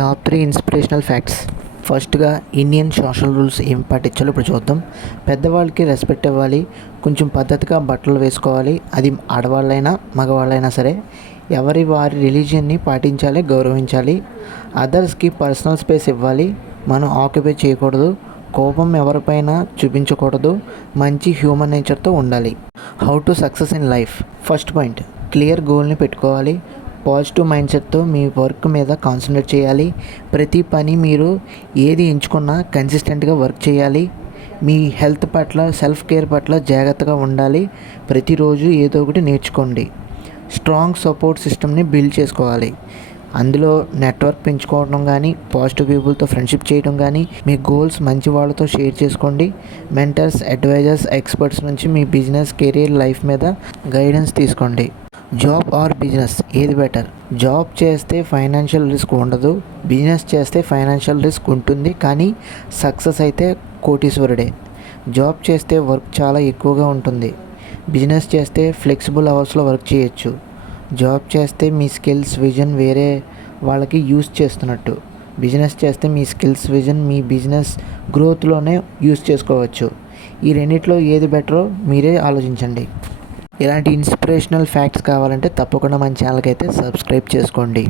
Top 3 inspirational facts. ఫస్ట్గా Indian social rules ఏం పాటించాలో ఇప్పుడు చూద్దాం. పెద్దవాళ్ళకి రెస్పెక్ట్ ఇవ్వాలి, కొంచెం పద్ధతిగా బట్టలు వేసుకోవాలి, అది ఆడవాళ్ళైనా మగవాళ్ళైనా సరే. వారి రిలీజియన్ని పాటించాలి, గౌరవించాలి. అదర్స్కి పర్సనల్ స్పేస్ ఇవ్వాలి, మనం ఆక్యుపై చేయకూడదు, కోపం ఎవరిపైన చూపించకూడదు, మంచి హ్యూమన్ నేచర్తో ఉండాలి. How to success in life. First point, clear గోల్ని పెట్టుకోవాలి. పాజిటివ్ మైండ్ సెట్తో మీ వర్క్ మీద కాన్సన్ట్రేట్ చేయాలి. ప్రతి పని మీరు ఏది ఎంచుకున్నా కన్సిస్టెంట్గా వర్క్ చేయాలి. మీ హెల్త్ పట్ల, సెల్ఫ్ కేర్ పట్ల జాగ్రత్తగా ఉండాలి. ప్రతిరోజు ఏదో ఒకటి నేర్చుకోండి. స్ట్రాంగ్ సపోర్ట్ సిస్టమ్ని బిల్డ్ చేసుకోవాలి. అందులో నెట్వర్క్ పెంచుకోవడం కానీ, పాజిటివ్ పీపుల్తో ఫ్రెండ్షిప్ చేయడం కానీ, మీ గోల్స్ మంచి వాళ్ళతో షేర్ చేసుకోండి. మెంటర్స్, అడ్వైజర్స్, ఎక్స్పర్ట్స్ నుంచి మీ బిజినెస్, కెరీర్, లైఫ్ మీద గైడెన్స్ తీసుకోండి. జాబ్ ఆర్ బిజినెస్, ఏది బెటర్? జాబ్ చేస్తే ఫైనాన్షియల్ రిస్క్ ఉండదు, బిజినెస్ చేస్తే ఫైనాన్షియల్ రిస్క్ ఉంటుంది, కానీ సక్సెస్ అయితే కోటీశ్వరుడే. జాబ్ చేస్తే వర్క్ చాలా ఎక్కువగా ఉంటుంది, బిజినెస్ చేస్తే ఫ్లెక్సిబుల్ అవర్స్లో వర్క్ చేయొచ్చు. జాబ్ చేస్తే మీ స్కిల్స్, విజన్ వేరే వాళ్ళకి యూస్ చేస్తున్నట్టు. బిజినెస్ చేస్తే మీ స్కిల్స్, విజన్ మీ బిజినెస్ గ్రోత్లోనే యూస్ చేసుకోవచ్చు. ఈ రెండిట్లో ఏది బెటరో మీరే ఆలోచించండి. ఇలాంటి ఇన్స్పిరేషనల్ ఫ్యాక్ట్స్ కావాలంటే తప్పకుండా మన ఛానల్కి అయితే సబ్స్క్రైబ్ చేసుకోండి.